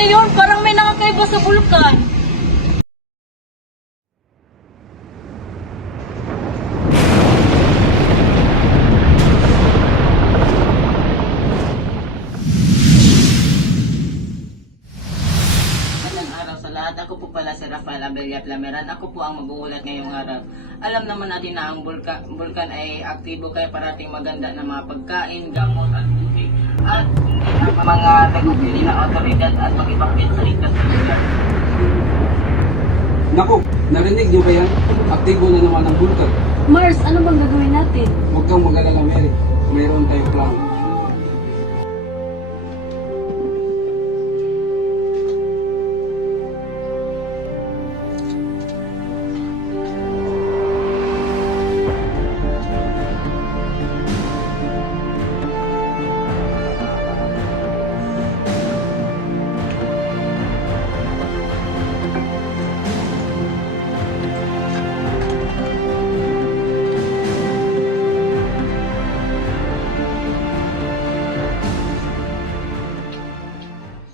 niyo yun? Parang may nakakaiba sa bulkan. Magandang araw sa lahat. Ako po pala si Rafael Abella Plameran. Ako po ang mag-uulat ngayong araw. Alam naman natin na ang bulkan ay aktibo kaya parating maganda na mga pagkain, gamot at tubig. At ang mga nagugili ng otoridad at mag-ibakit sa ligtas na lugar. Naku, narinig niyo ba yan? Aktibo na naman ang bulkan. Mars, ano bang gagawin natin? Huwag kang mag-alala, Mary. Mayroon tayong plano.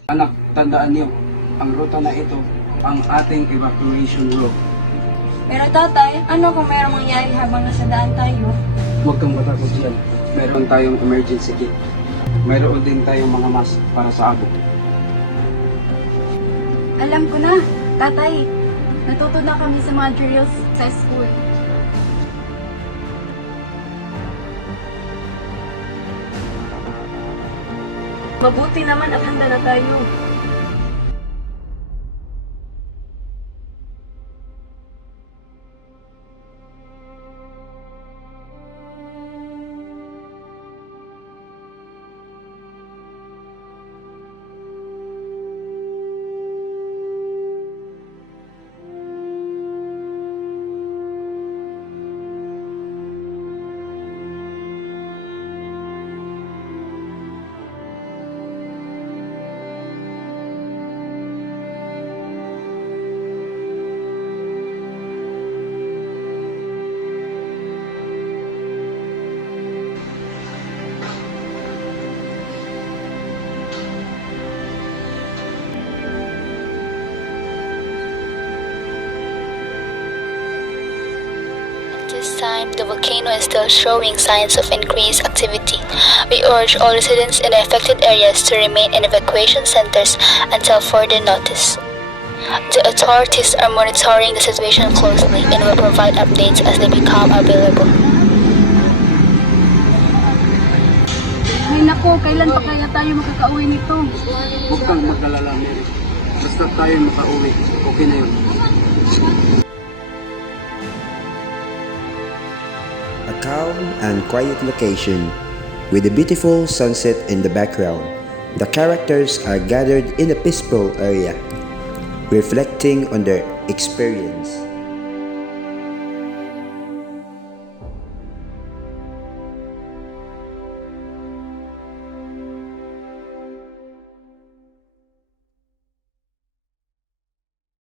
Anak, tandaan niyo, ang ruta na ito, ang ating evacuation route. Pero tatay, ano kung mayroong mangyari habang nasa daan tayo? Huwag kang matakot dyan. Mayroon tayong emergency kit. Mayroon din tayong mga mask para sa abo. Alam ko na, tatay. Natuto na kami sa mga drills sa school. Mabuti naman at handa na tayo. This time, the volcano is still showing signs of increased activity. We urge all residents in the affected areas to remain in evacuation centers until further notice. The authorities are monitoring the situation closely and will provide updates as they become available. Ay nako, kailan pa kaya tayo makakauwi nito? Huwag kang mag-alala, Mary. Basta tayo makauwi, okay na yun. A calm and quiet location with a beautiful sunset in the background. The characters are gathered in a peaceful area, reflecting on their experience.